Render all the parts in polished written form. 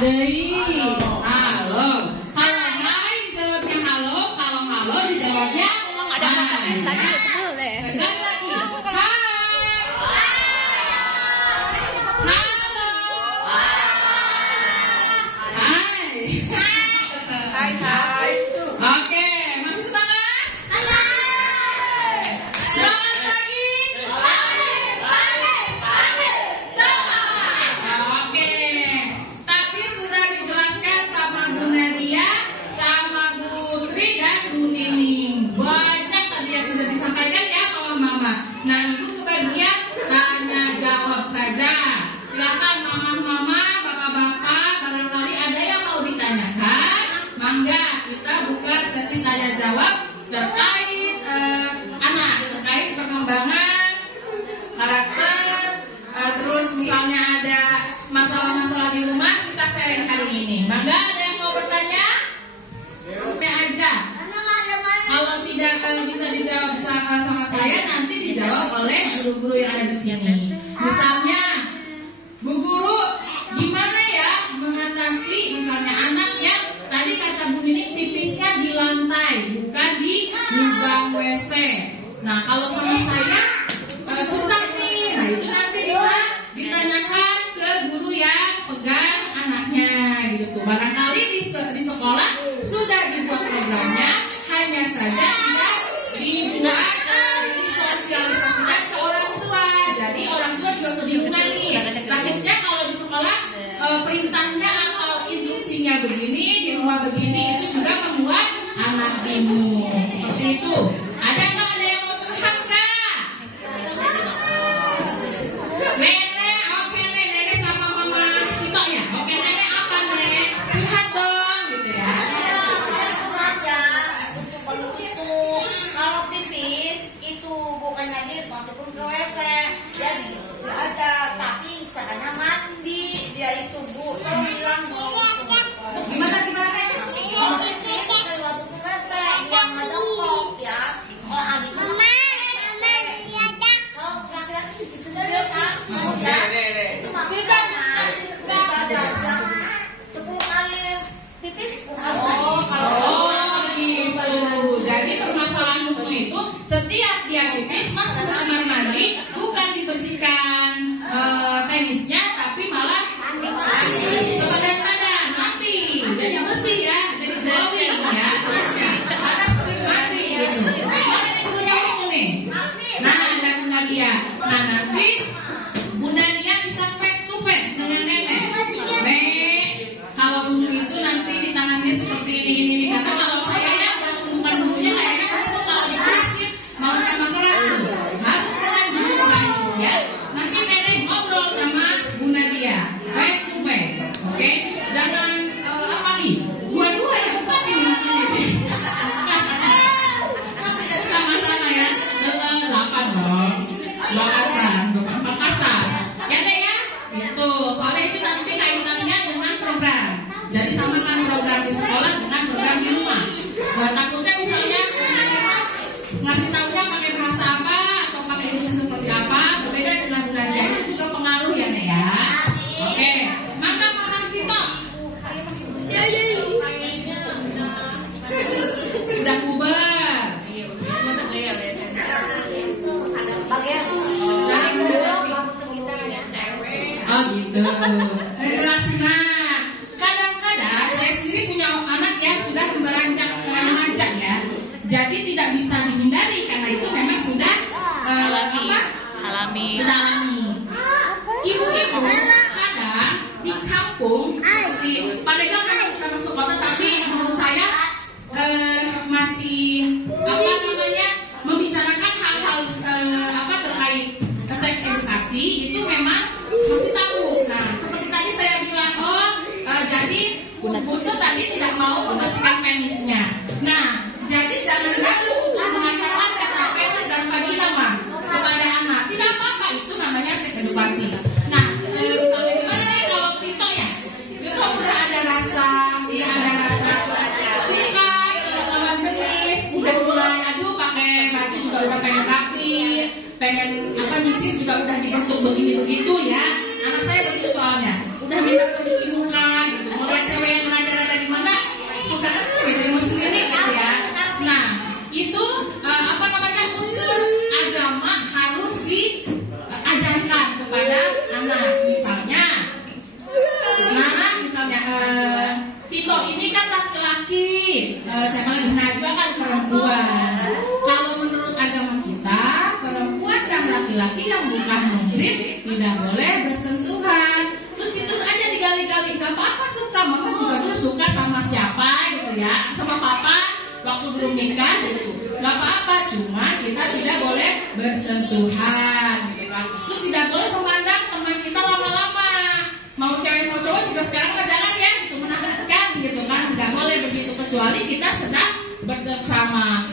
Deui. Halo. Kalau hai jawabnya halo, kalau halo dijawabnya ada tadi sebelum sekali lagi. Hai. Halo. Hai. Hai. Oke, masih semangat? Semangat lagi? Oke, tadi sudah dijelaskan sama Bu Nadia, sama Bu Tri dan Bu Nining. Banyak tadi yang sudah disampaikan ya mama-mama. Nah, ibu kebagian tanya jawab saja. Silakan mama-mama, bapak-bapak, barangkali ada yang mau ditanyakan. Mangga, kita buka sesi tanya jawab terkait anak, terkait perkembangan karakter, terus misalnya ada masalah-masalah di rumah, kita sharing hari ini. Mangga, ada yang mau bertanya? Aja. Kalau tidak bisa dijawab sama saya, nanti dijawab oleh guru-guru yang ada di sini. Misalnya, Bu Guru, gimana ya mengatasi misalnya anak yang tadi kata Bu Nini pipisnya di lantai, bukan di lubang WC. Nah, kalau sama saya susah nih. Nah, itu nanti bisa ditanyakan ke guru yang pegang anaknya gitu tuh. Barangkali di sekolah sudah dibuat programnya, hanya saja tidak dibuat disosialisasikan ke orang tua. Jadi orang tua juga kebingungan nih. Takutnya kalau di sekolah perintahnya atau instruksinya begini, di rumah begini, itu juga membuat anak bingung. Seperti itu. Ada yang mau curhat nggak? Nenek, oke nenek sama mama Tito ya. Oke nenek apa nenek? Curhat dong, gitu ya. Kalau pipis itu bukan lagi masuk ke WC, jadi ada, tapi caranya mandi dia itu Bu. Tolong bilang Gimana? kalau pipis kalau masuk ke WC yang ngedongkok ya. Kalau adik kalau laki-laki pipis sendiri kan, ya itu maksudnya mandi 10 kali pipis. Oh gitu. Jadi permasalahan musuh itu setiap dia pipis masuk ke kamar mandi, bukan dibersihkan tenisnya, tapi malah sepadan-padan mati. Jadi bersih ya, jadi glowing ya. Terusnya ada sering mati gitu. Mana yang punya musuh nih? Nah, ada Bu Nadia. Nah, nanti Bu Nadia bisa face to face dengan nenek. Nek, kalau musuh itu nanti ditangani seperti ini. Karena kalau saya ya bukan gurunya kayaknya pasti kalau dikasih malah tambah keras tuh. Harus dengan guru lain ya. Nanti nenek ngobrol sama Bu Nadia face to face, oke? Jangan apa nih? Dua-dua ya, empat ini nanti. Sama-sama ya. 8 dong. 8 pasang. Ya Nek ya? Itu. Soalnya itu nanti kaitannya dengan program. Jadi samakan program di sekolah dengan program di rumah. Takutnya misalnya ngasih tahunya pakai bahasa apa atau pakai ilusi seperti apa, berbeda dengan belajar itu juga pengaruh ya Nek ya. Oke, maka Mama Tito. Ya. Udah bubar. Jadi oh gitu. Jelasin nah. Kadang-kadang saya sendiri punya anak yang sudah beranjak ke remaja ya. Jadi tidak bisa dihindari karena itu memang sudah alami. Sudah alami. Ibu-ibu kadang di kampung seperti Pandeglang memang sudah masuk kota, tapi menurut saya masih membicarakan hal-hal terkait seks edukasi itu memang masih tabu. Nah, seperti tadi saya bilang, jadi Gus Dur tadi tidak mau membersihkan penisnya. Nah, jadi jangan ragu untuk mengajarkan kata penis dan vagina mah kepada anak. Tidak apa-apa, itu namanya seks edukasi. Nah, misalnya gimana nih kalau Tito ya? Tito udah ada rasa suka lawan jenis, udah mulai aduh pakai baju juga udah pengen rapi, pengen nyisir juga udah dibentuk begini begitu ya. Anak saya begitu soalnya. udah minta pencuci muka gitu, melihat cewek yang rada-rada di mana suka gitu mau sendiri gitu ya. Nah itu apa namanya unsur agama harus diajarkan kepada anak. Misalnya Tito ini kan laki-laki, siapa lagi Najwa kan perempuan. Kalau menurut agama kita, perempuan dan laki-laki yang bukan muslim tidak boleh bersentuhan. Terus aja digali-gali, gak apa-apa suka, mama juga dulu suka sama siapa gitu ya, sama papa waktu belum nikah gitu. Gak apa-apa, cuma kita tidak boleh bersentuhan gitu kan. Terus tidak boleh memandang teman kita lama-lama. Mau cewek mau cowok juga sekarang jangan ya gitu, menakutkan gitu kan. Gak boleh begitu, kecuali kita sedang bersama.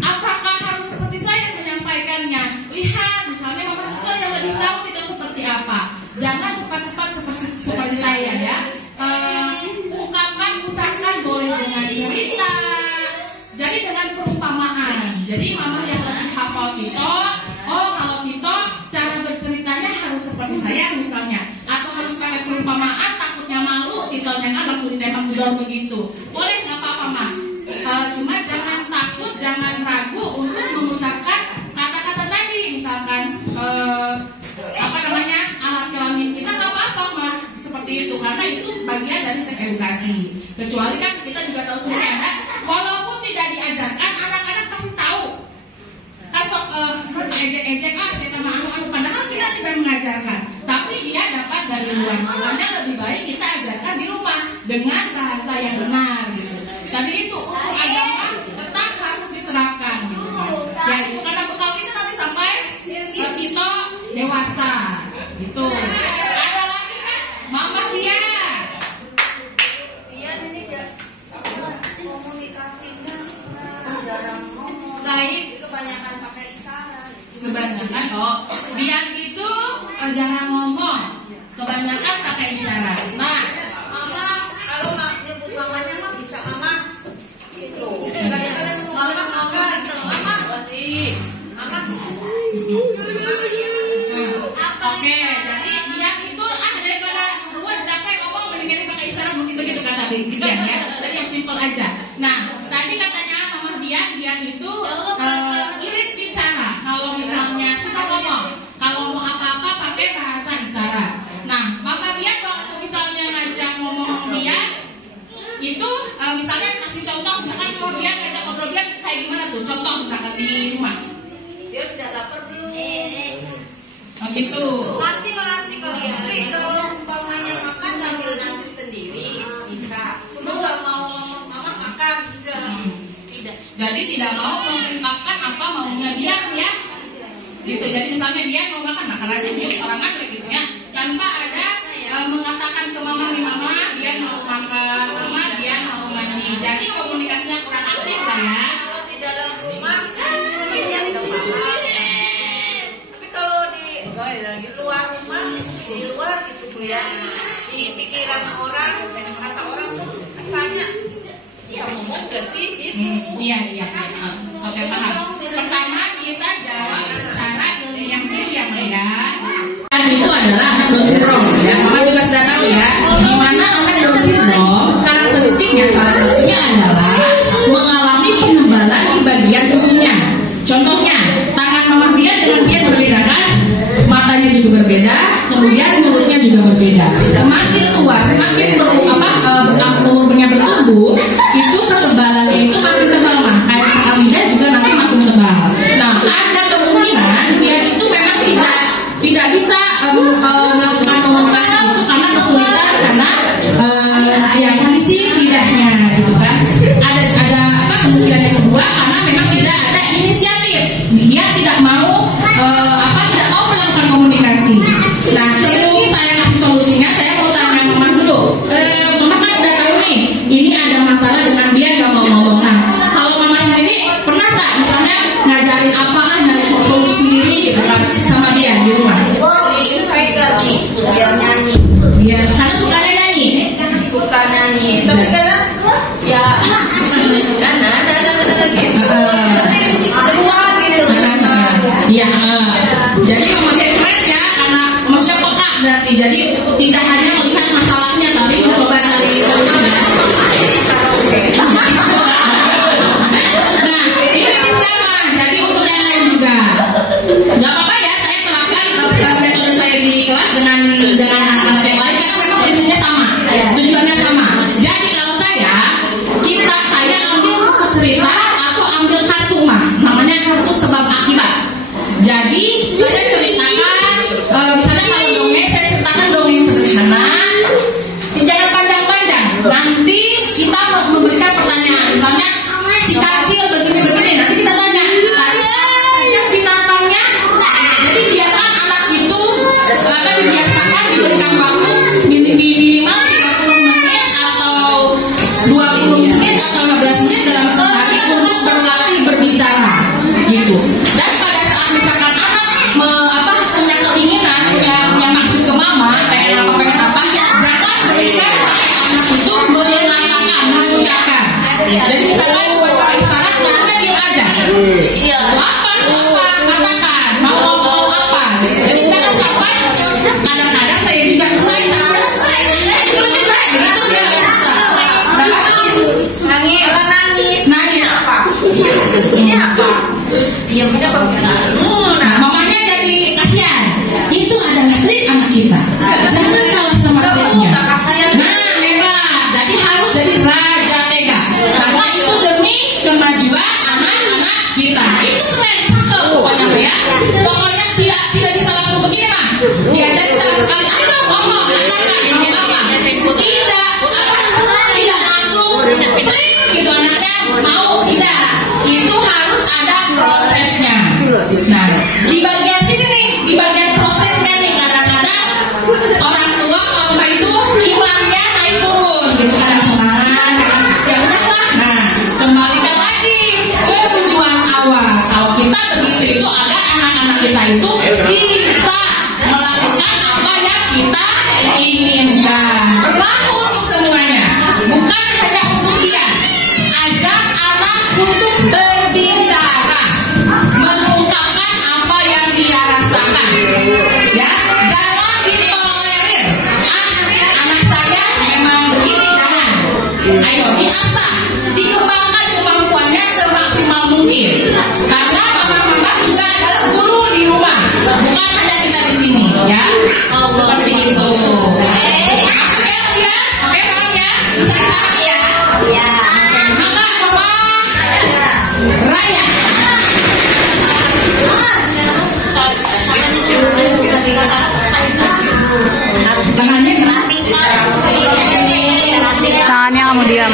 Apakah harus seperti saya menyampaikannya? Lihat, misalnya mama kita yang lebih tahu kita seperti apa. Jangan cepat-cepat seperti saya ya. Ucapkan boleh dengan cerita. Jadi dengan perumpamaan. Jadi mama yang lebih hafal Tito, oh kalau Tito cara berceritanya harus seperti saya misalnya, atau harus pakai perumpamaan, takutnya malu, Titonya kan langsung ditembak jedor begitu. Boleh, nggak apa-apa mah. Cuma jangan takut, jangan ragu untuk mengucapkan kata-kata tadi, misalkan apa namanya alat kelamin kita nggak apa-apa mah seperti itu, karena itu bagian dari seks edukasi. Kecuali kan kita juga tahu sendiri ada, walaupun tidak diajarkan, anak-anak pasti tahu. Kasok ejek-ejek saya sama anu, padahal kita tidak mengajarkan, tapi dia dapat dari luar. Makanya lebih baik kita ajarkan di rumah dengan bahasa yang benar gitu. Tadi itu unsur agama tetap harus diterapkan gitu kan. Ya itu karena bekal kita nanti sampai kita dewasa gitu. Ada lagi kan Mama Tia? Dia ini komunikasinya jarang ngomong. Said Kebanyakan pakai isyarat. Kebanyakan Bian itu jangan ngomong, kebanyakan pakai isyarat. Nah, Mama kalau nyebut mamanya mah bisa mama gitu. Kadang-kadang mama mama berarti mama. Oke, jadi Bian itu daripada ruwet capek ngomong mendingan pakai isyarat, mungkin begitu kata Bian ya. Jadi yang simpel aja. Nah, tadi katanya Mama Bian itu irit bicara. Kalau misalnya susah ngomong, kalau mau apa-apa pakai bahasa isyarat. Nah, Mama Bian waktu misalnya ngajak ngomong Bian itu misalnya kasih contoh, misalkan Mama Bian ngajak ngobrol Bian kayak gimana tuh? Contoh misalkan di rumah. Dia sudah lapar belum? Oh gitu. Ngerti kali ya. Tapi kalau umpamanya makan ngambil nasi sendiri bisa. Cuma nggak mau ngomong mama makan juga. Tidak. Jadi tidak mau mengungkapkan apa maunya dia ya. Gitu. Jadi misalnya dia mau makan aja dia orang kan gitu ya. Tanpa ada mengatakan ke mama dia mau makan, mama dia mau mandi. Jadi komunikasinya kurang aktif lah ya. Kalau di dalam rumah mungkinnya tidak paham. Tapi kalau di luar rumah, di luar gitu Bu ya. Di pikiran orang, kata orang tuh kesannya bisa ngomong gak sih gitu. Iya. Oke, paham. Pertama kita jawab secara ilmiah dulu ya, Maya. Itu adalah anak Down syndrome ya. Mama juga sudah tahu ya. Di mana anak Down syndrome karakteristiknya salah satunya adalah mengalami penebalan di bagian tubuhnya. Contohnya, tangan Mama Bian dengan Bian berbeda kan? Matanya juga berbeda, kemudian mulutnya juga berbeda. Semakin tua, semakin umurnya bertumbuh, itu ketebalannya itu makin tebal mah. Kayak misalkan lidah juga nanti makin tebal. Nah, ada kemungkinan Bian itu memang tidak bisa melakukan komunikasi itu karena kesulitan karena kondisi Jadi saya ceritakan, misalnya kalau dongeng saya ceritakan dongeng sederhana, jangan panjang-panjang. Nanti kita memberikan pertanyaan, misalnya si kecil begini-begini, nanti kita tanya binatangnya. Jadi biarkan anak itu dibiasakan diberikan waktu minimal 30 menit atau 20 menit atau 15 menit dalam sehari untuk berlatih berbicara gitu. Dan pada saat misalkan anak punya keinginan, punya maksud ke mama, pengen apa, jangan berikan sampai anak itu mengatakan, mengucapkan. Jadi misalnya cuma pakai isyarat, karena diam aja. Iya. Apa? Katakan. Mau ngomong apa? Jadi jangan sampai kadang-kadang saya juga begitu dia nangis apa? Ini apa? Dia punya mamanya jadi kasihan. Itu adalah trik anak kita. Jangan kalah sama triknya. Nah, hebat. Jadi harus jadi raja tega. Karena itu demi kemajuan anak-anak kita. Itu keren, cakep pokoknya ya. Pokoknya tidak bisa langsung begini mah. Diajari sekali-sekali. Ayo ngomong, katakan, tidak langsung trik gitu anaknya mau tidak. Itu harus ada prosesnya. Nah, di bagian sini nih, di bagian prosesnya nih kadang-kadang orang tua mama itu imannya naik turun gitu, kadang semangat, ya udahlah. Nah, kembalikan lagi ke tujuan awal. Kalau kita begitu itu agar anak-anak kita itu bisa melakukan apa yang kita inginkan. Berlaku untuk semuanya, bukan hanya untuk dia. Ajak anak untuk berbicara, mengungkapkan apa yang dia rasakan. Ya, jangan ditolerir. Anak saya memang begini, jangan. Ayo diasah, dikembangkan kemampuannya semaksimal mungkin. Karena mama-mama juga adalah guru di rumah, bukan hanya kita di sini, ya. Seperti itu. Masuk ya, ya. Oke, paham ya? Bisa dipahami ya? Iya. Oke, mama, papa, Raya. Tangannya kenapa? Tangannya kamu diam.